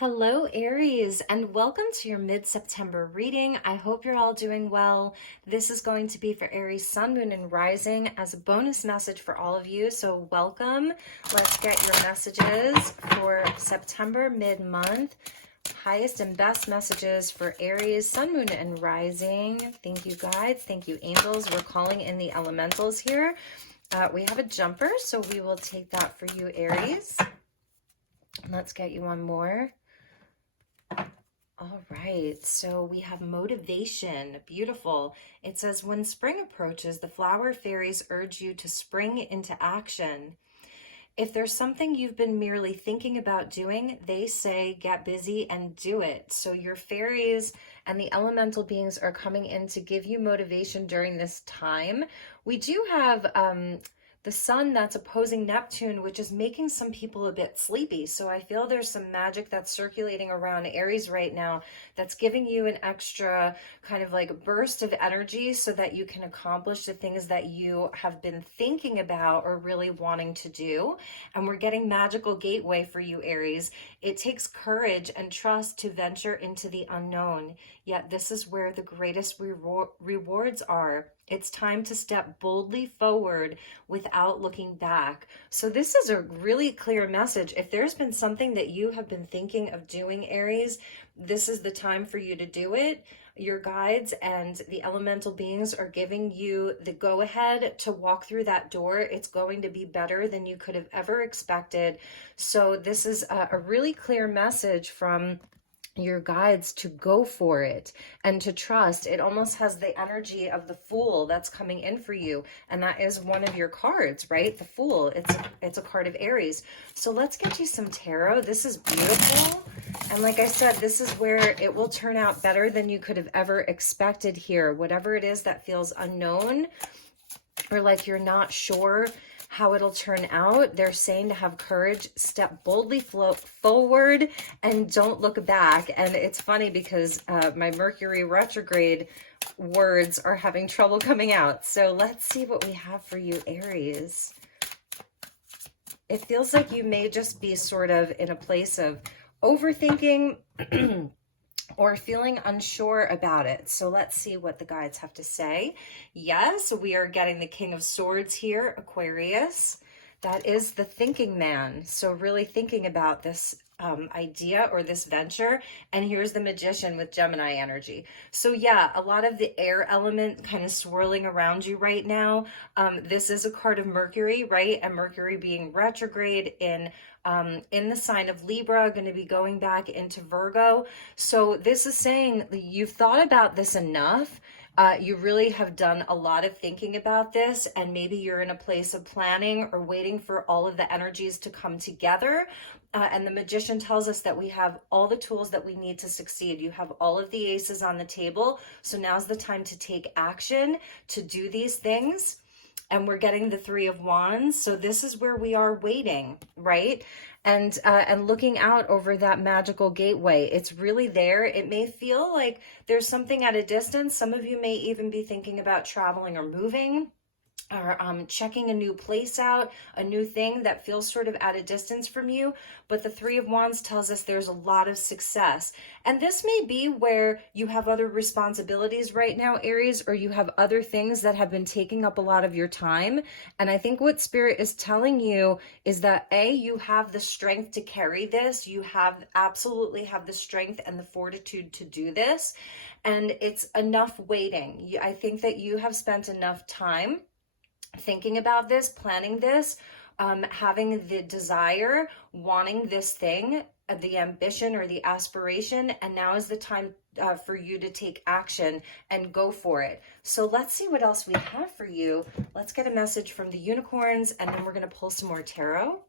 Hello, Aries, and welcome to your mid-September reading. I hope you're all doing well. This is going to be for Aries, Sun, Moon, and Rising as a bonus message for all of you. So welcome. Let's get your messages for September mid-month. Highest and best messages for Aries, Sun, Moon, and Rising. Thank you, guides. Thank you, angels. We're calling in the elementals here. We have a jumper, so we will take that for you, Aries. Let's get you one more. All right, so we have motivation. Beautiful. It says, when spring approaches, the flower fairies urge you to spring into action. If there's something you've been merely thinking about doing, they say get busy and do it. So your fairies and the elemental beings are coming in to give you motivation during this time. We do have the sun that's opposing Neptune, which is making some people a bit sleepy. So I feel there's some magic that's circulating around Aries right now that's giving you an extra kind of like burst of energy so that you can accomplish the things that you have been thinking about or really wanting to do. And we're getting magical gateway for you, Aries. It takes courage and trust to venture into the unknown. Yet this is where the greatest rewards are. It's time to step boldly forward without looking back. So this is a really clear message. If there's been something that you have been thinking of doing, Aries, this is the time for you to do it. Your guides and the elemental beings are giving you the go-ahead to walk through that door. It's going to be better than you could have ever expected. So this is a really clear message from your guides to go for it and to trust. It almost has the energy of the Fool that's coming in for you, and that is one of your cards, right? The Fool. It's a card of Aries. So let's get you some tarot. This is beautiful, and like I said, this is where it will turn out better than you could have ever expected here. Whatever it is that feels unknown or like you're not sure how it'll turn out, they're saying to have courage, step boldly forward, and don't look back. And it's funny because my Mercury retrograde words are having trouble coming out. So let's see what we have for you, Aries. It feels like you may just be sort of in a place of overthinking or feeling unsure about it. So let's see what the guides have to say. Yes, we are getting the King of Swords here, Aquarius. That is the thinking man. So really thinking about this idea or this venture. And here's the Magician with Gemini energy. So yeah, a lot of the air element kind of swirling around you right now. This is a card of Mercury, right? And Mercury being retrograde in the sign of Libra, going to be going back into Virgo. So this is saying you've thought about this enough. You really have done a lot of thinking about this, and maybe you're in a place of planning or waiting for all of the energies to come together. And the Magician tells us that we have all the tools that we need to succeed. You have all of the aces on the table. So now's the time to take action, to do these things. And we're getting the Three of Wands. So this is where we are waiting, right? And looking out over that magical gateway. It's really there. It may feel like there's something at a distance. Some of you may even be thinking about traveling or moving, or checking a new place out, a new thing that feels sort of at a distance from you. But the Three of Wands tells us there's a lot of success. And this may be where you have other responsibilities right now, Aries, or you have other things that have been taking up a lot of your time. And I think what Spirit is telling you is that A, you have the strength to carry this. You absolutely have the strength and the fortitude to do this. And it's enough waiting. I think that you have spent enough time thinking about this, planning this, having the desire, wanting this thing, the ambition or the aspiration, and now is the time for you to take action and go for it. So let's see what else we have for you. Let's get a message from the unicorns, and then we're going to pull some more tarot.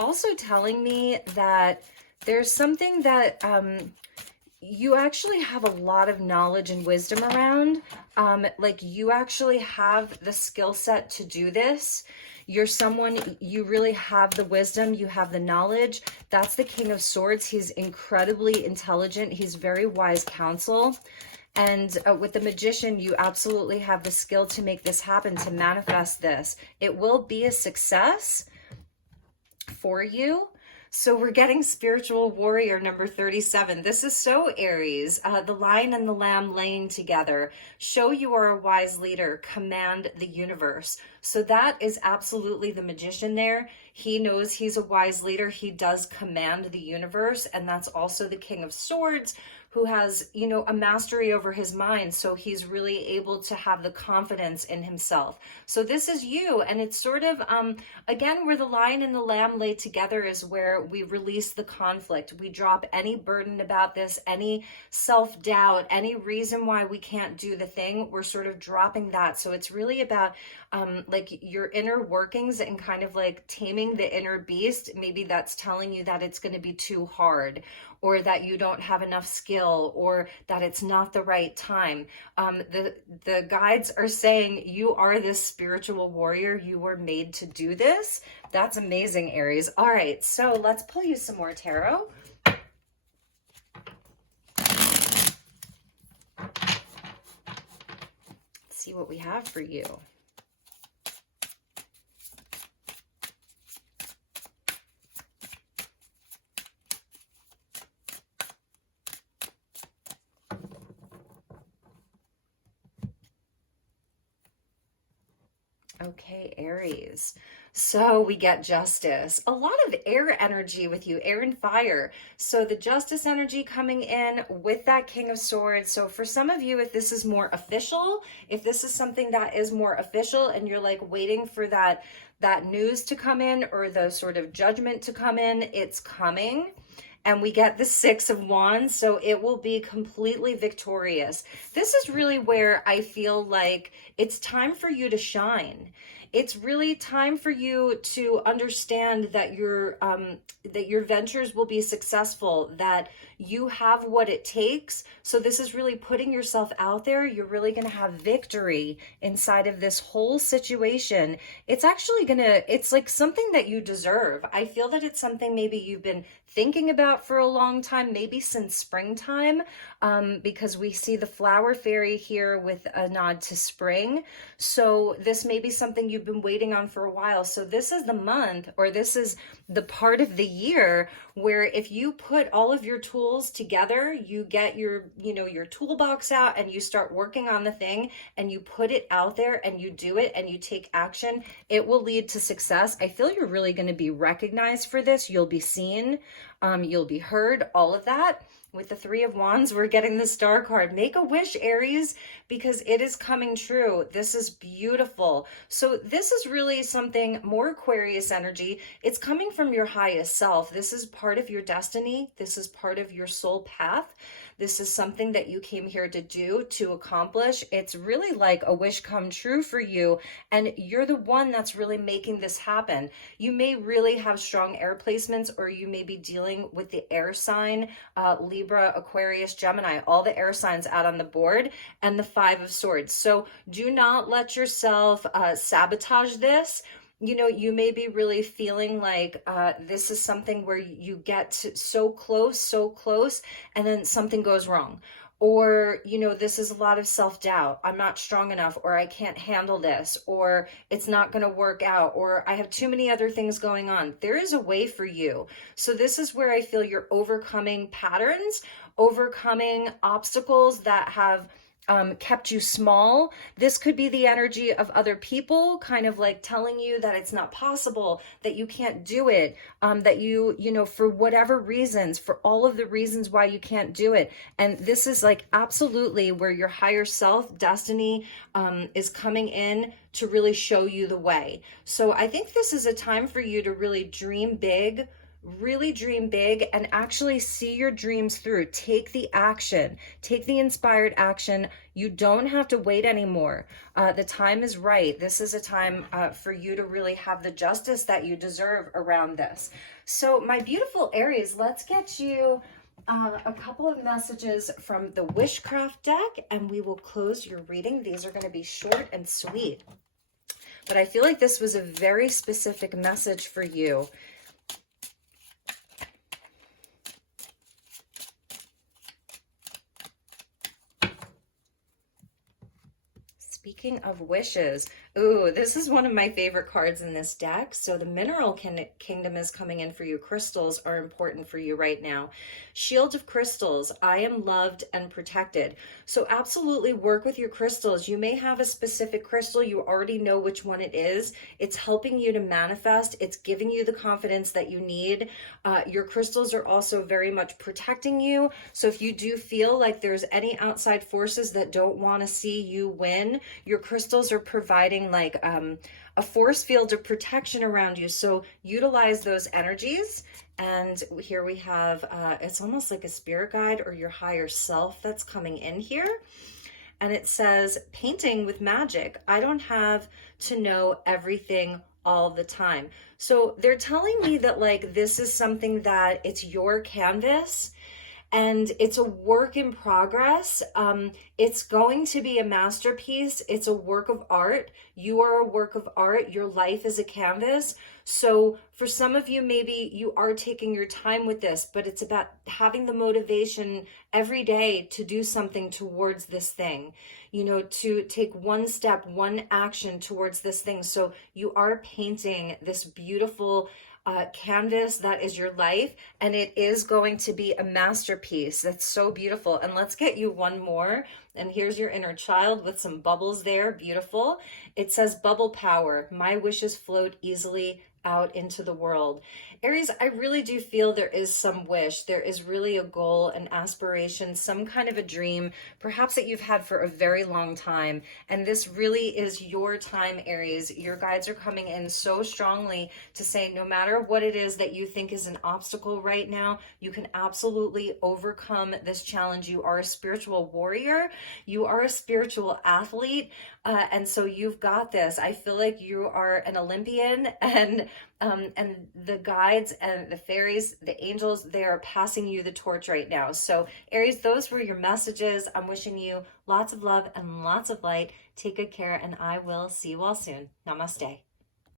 Also telling me that there's something that you actually have a lot of knowledge and wisdom around. Like you actually have the skill set to do this. You're someone, you really have the wisdom, you have the knowledge. That's the King of Swords. He's incredibly intelligent. He's very wise counsel. And with the Magician, you absolutely have the skill to make this happen, to manifest this. It will be a success for you. So we're getting spiritual warrior number 37. This is so Aries. The lion and the lamb laying together. Show you are a wise leader. Command the universe. So that is absolutely the Magician there. He knows he's a wise leader. He does command the universe. And that's also the King of Swords, who has, you know, a mastery over his mind. So he's really able to have the confidence in himself. So this is you. And it's sort of, again, where the lion and the lamb lay together is where we release the conflict. We drop any burden about this, any self-doubt, any reason why we can't do the thing. We're sort of dropping that. So it's really about like your inner workings and kind of like taming the inner beast. Maybe that's telling you that it's going to be too hard, or that you don't have enough skill, or that it's not the right time. The guides are saying you are this spiritual warrior. You were made to do this. That's amazing, Aries. All right, so let's pull you some more tarot. Let's see what we have for you. Okay, Aries. So we get justice. A lot of air energy with you, air and fire. So the justice energy coming in with that King of Swords. So for some of you, if this is more official, if this is something that is more official and you're like waiting for that news to come in, or the sort of judgment to come in, it's coming. And we get the Six of Wands, so it will be completely victorious. This is really where I feel like it's time for you to shine. It's really time for you to understand that your ventures will be successful, that you have what it takes. So this is really putting yourself out there. You're really going to have victory inside of this whole situation. It's actually it's like something that you deserve. I feel that it's something maybe you've been thinking about for a long time, maybe since springtime, because we see the flower fairy here with a nod to spring. So this may be something you've been waiting on for a while. So this is the month, or this is the part of the year where if you put all of your tools together, you get your toolbox out and you start working on the thing and you put it out there and you do it and you take action, it will lead to success. I feel you're really going to be recognized for this. You'll be seen, you'll be heard, all of that. With the Three of Wands, we're getting the Star card. Make a wish, Aries, because it is coming true. This is beautiful. So this is really something more Aquarius energy. It's coming from your highest self. This is part of your destiny. This is part of your soul path. This is something that you came here to do, to accomplish. It's really like a wish come true for you. And you're the one that's really making this happen. You may really have strong air placements, or you may be dealing with the air sign, Libra, Aquarius, Gemini, all the air signs out on the board, and the Five of Swords. So do not let yourself sabotage this. You know, you may be really feeling like this is something where you get so close, and then something goes wrong. Or, you know, this is a lot of self-doubt. I'm not strong enough, or I can't handle this, or it's not going to work out, or I have too many other things going on. There is a way for you. So this is where I feel you're overcoming patterns, overcoming obstacles that have kept you small. This could be the energy of other people kind of like telling you that it's not possible, that you can't do it, that you know, for whatever reasons, for all of the reasons why you can't do it. And this is like absolutely where your higher self destiny is coming in to really show you the way. So I think this is a time for you to really dream big, really dream big, and actually see your dreams through. Take the action, take the inspired action. You don't have to wait anymore. The time is right. This is a time for you to really have the justice that you deserve around this. So my beautiful Aries, let's get you a couple of messages from the Wishcraft deck, and we will close your reading. These are going to be short and sweet, but I feel like this was a very specific message for you. Speaking of wishes, ooh, this is one of my favorite cards in this deck. So the kingdom is coming in for you. Crystals are important for you right now. Shield of crystals. I am loved and protected. So absolutely work with your crystals. You may have a specific crystal. You already know which one it is. It's helping you to manifest. It's giving you the confidence that you need. Your crystals are also very much protecting you. So if you do feel like there's any outside forces that don't want to see you win, your crystals are providing like a force field of protection around you. So utilize those energies. And here we have, it's almost like a spirit guide or your higher self that's coming in here. And it says, painting with magic. I don't have to know everything all the time. So they're telling me that like this is something that it's your canvas and it's a work in progress. It's going to be a masterpiece. It's a work of art. You are a work of art. Your life is a canvas. So for some of you, maybe you are taking your time with this, but it's about having the motivation every day to do something towards this thing, you know, to take one step, one action towards this thing. So you are painting this beautiful canvas that is your life, and it is going to be a masterpiece. That's so beautiful. And let's get you one more. And here's your inner child with some bubbles there. Beautiful. It says bubble power. My wishes float easily out into the world. Aries, I really do feel there is some wish. There is really a goal, an aspiration, some kind of a dream, perhaps that you've had for a very long time. And this really is your time, Aries. Your guides are coming in so strongly to say, no matter what it is that you think is an obstacle right now, you can absolutely overcome this challenge. You are a spiritual warrior. You are a spiritual athlete. And so you've got this. I feel like you are an Olympian, and the guides and the fairies, the angels, they are passing you the torch right now. So Aries, those were your messages. I'm wishing you lots of love and lots of light. Take good care, and I will see you all soon. Namaste.